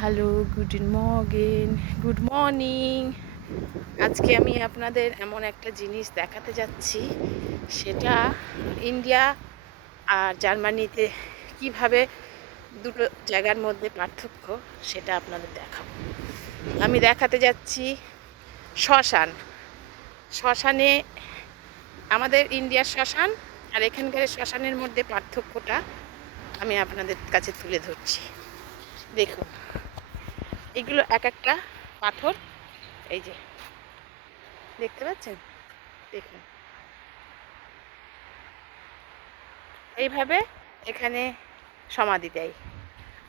Hello, good morning. আজকে আমি আপনাদের এমন একটা জিনিস দেখাতে যাচ্ছি, সেটা ইন্ডিয়া আর জার্মানিতে কিভাবে দুটো জায়গার মধ্যে পার্থক্য, সেটা আপনাদের দেখাবো। আমি দেখাতে যাচ্ছি শ্মশান। শ্মশানে আমাদের ইন্ডিয়ার শ্মশান আর এখানকার শ্মশানের মধ্যে পার্থক্যটা আমি আপনাদের কাছে তুলে ধরছি। দেখুন, এগুলো এক একটা পাথর, এই যে দেখতে পাচ্ছেন, দেখুন এইভাবে এখানে সমাধি দেয়,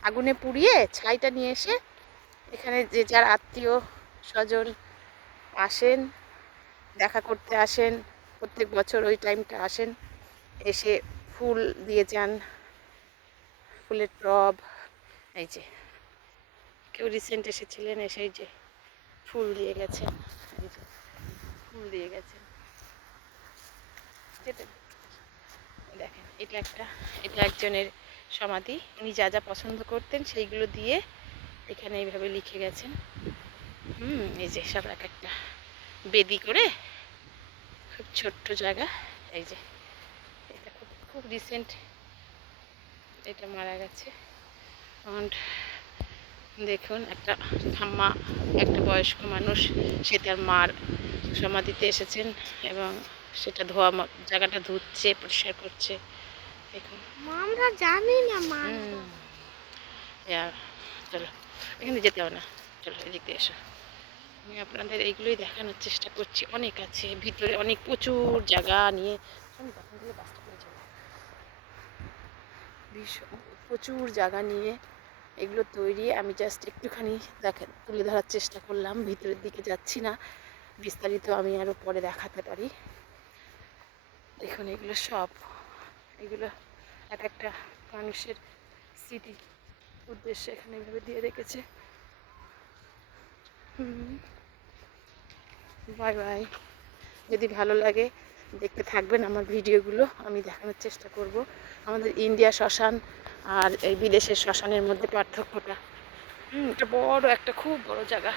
আগুনে পুড়িয়ে ছাইটা নিয়ে এসে এখানে যে যার আত্মীয় স্বজন আসেন, দেখা করতে আসেন, প্রত্যেক বছর ওই টাইমটা আসেন, এসে ফুল দিয়ে যান, ফুলের টব, এই যে কেউ রিসেন্ট এসেছিলেন, এসে যে ফুল দিয়ে গেছেন, এই যে ফুল দিয়ে গেছেন, যেটা দেখেন এটা একজনের সমাধি। উনি যা যা পছন্দ করতেন সেইগুলো দিয়ে এখানে এইভাবে লিখে গেছেন। এই যে সব এক একটা বেদি করে, খুব ছোট্ট জায়গা। এই যে এটা খুব খুব রিসেন্ট, এটা মারা গেছে। দেখুন একটা ঠাম্মা, একটা বয়স্ক মানুষ, সে তার মার সমাধিতে এসেছেন এবং সেটা জায়গাটা ধুচ্ছে, পরিষ্কার করছে। দেখুন, আমরা জানি না মা। চলো, এখানে যেতে হবে না, চলো এদিক দিয়ে এসো। আমি আপনাদের এইগুলোই দেখানোর চেষ্টা করছি। অনেক আছে ভিতরে, অনেক প্রচুর জায়গা নিয়ে প্রচুর জায়গা নিয়ে এগুলো তৈরি। আমি জাস্ট একটুখানি তুলে ধরার চেষ্টা করলাম, ভিতরের দিকে যাচ্ছি না, বিস্তারিত আমি আরও পরে দেখাতে পারি। দেখুন এগুলো এক একটা মানুষের স্মৃতি উদ্দেশ্যে এখানে এভাবে দিয়ে রেখেছে। Bye bye. যদি ভালো লাগে দেখতে থাকবেন আমার ভিডিওগুলো, আমি দেখানোর চেষ্টা করব আমাদের ইন্ডিয়া শ্মশান আর এই বিদেশের শ্মশানের মধ্যে পার্থক্যটা। এটা খুব বড় জায়গা।